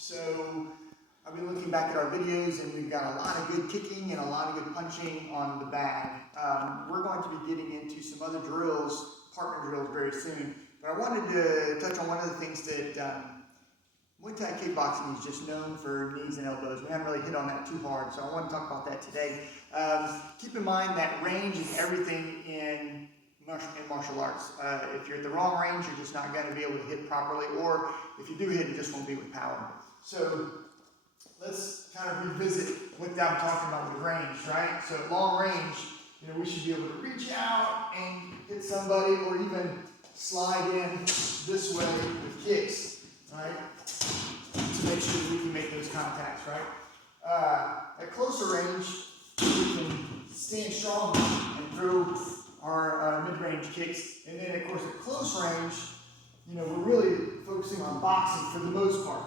So I've been looking back at our videos and we've got a lot of good kicking and a lot of good punching on the bag. We're going to be getting into some other drills, partner drills very soon. But I wanted to touch on one of the things that Muay Thai kickboxing is just known for knees and elbows. We haven't really hit on that too hard, so I want to talk about that today. Keep in mind that range is everything in martial arts. If you're at the wrong range, you're just not going to be able to hit properly, or if you do hit, it just won't be with power. So let's kind of revisit what I'm talking about with range, right? So at long range, we should be able to reach out and hit somebody, or even slide in this way with kicks, right? To make sure that we can make those contacts, right? At closer range, we can stand strong and throw our mid-range kicks. And then, of course, at close range, we're really focusing on boxing for the most part.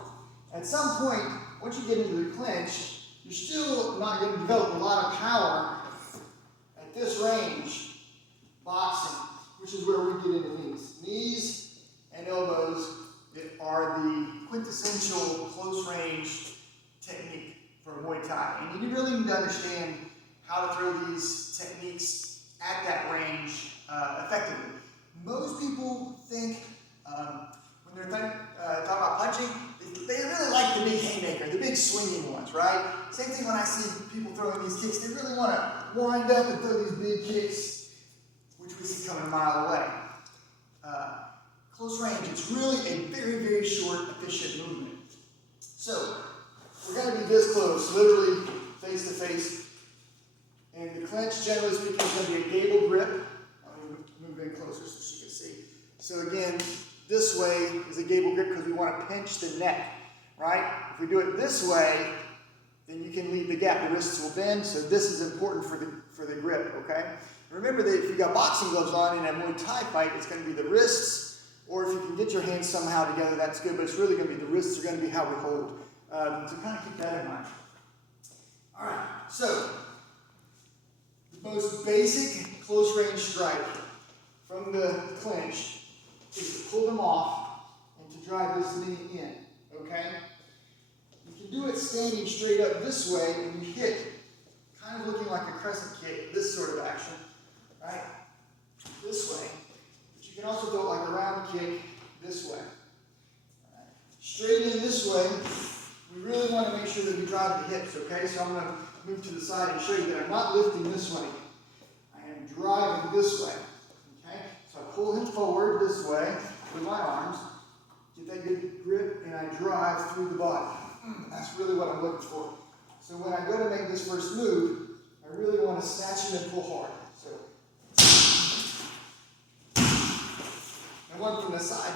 At some point, once you get into the clinch, you're still not going to develop a lot of power at this range, boxing, which is where we get into knees. Knees and elbows are the quintessential close range technique for Muay Thai. And you really need to understand how to throw these techniques at that range effectively. Most people think when they're talking about punching, they really like the big haymaker, the big swinging ones, right? Same thing when I see people throwing these kicks. They really want to wind up and throw these big kicks, which we see coming a mile away. Close range, it's really a very, very short, efficient movement. So we're going to be this close, literally face to face. And the clinch, generally speaking, is going to be a gable grip. Let me move in closer so she can see. So again, this way is a gable grip because we want to pinch the neck, right? If we do it this way, then you can leave the gap. The wrists will bend, so this is important for the grip, okay? Remember that if you've got boxing gloves on in a Muay Thai fight, it's going to be the wrists, or if you can get your hands somehow together, that's good, but it's really going to be the wrists are going to be how we hold. So kind of keep that in mind. All right, so the most basic close range strike from the clinch is to pull them off and to drive this knee in, okay? You can do it standing straight up this way and you hit, kind of looking like a crescent kick, this sort of action, right? This way. But you can also do it like a round kick this way. Right. Straight in this way, we really want to make sure that we drive the hips, okay? So I'm going to move to the side and show you that I'm not lifting this way. I am driving this way, okay? So I pull him forward this way with my arms, get that good grip, and I drive through the body. That's really what I'm looking for. So when I go to make this first move, I really want to snatch him and pull hard. So, and one from the side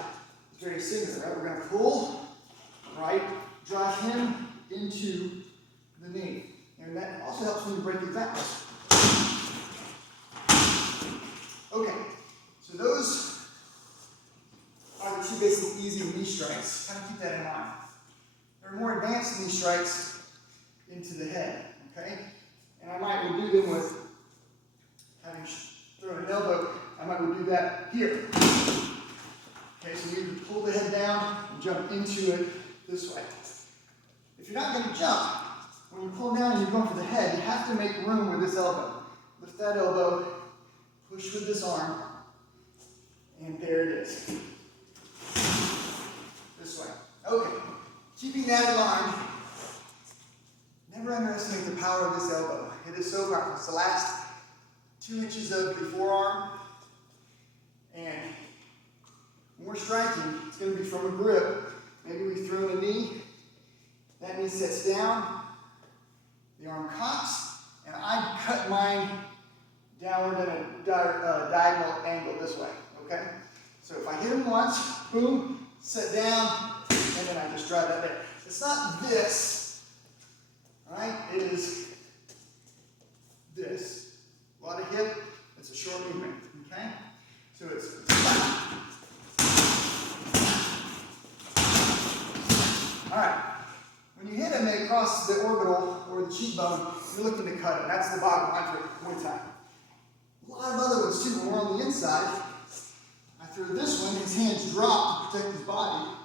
is very similar, right? We're going to pull, right, drive him into the knee. And that also helps me to break his balance. Okay, so those are the two basic easy knee strikes. Kind of keep that in mind. There are more advanced knee strikes into the head, okay? And I might do them with having thrown an elbow. I might do that here. Okay, so you pull the head down and jump into it this way. If you're not going to jump, when you pull down and you're going for the head, you have to make room with this elbow. Lift that elbow, push with this arm, and there it is. This way. Okay. Keeping that in mind, never underestimate the power of this elbow. It is so powerful. It's the last 2 inches of the forearm, and when we're striking, it's going to be from a grip. Maybe we throw a knee, that knee sets down, the arm cocks, and I cut mine downward in a diagonal angle this way, okay? So if I hit him once, boom, set down, and then I just drive that there. It's not this, right? It is this. A lot of hip, it's a short movement, okay? So it's all right. When you hit him across the orbital or the cheekbone, you're looking to cut him. That's the bottom line for Muay Thai. A lot of other ones too. When we're on the inside, I throw this one, his hands drop to protect his body.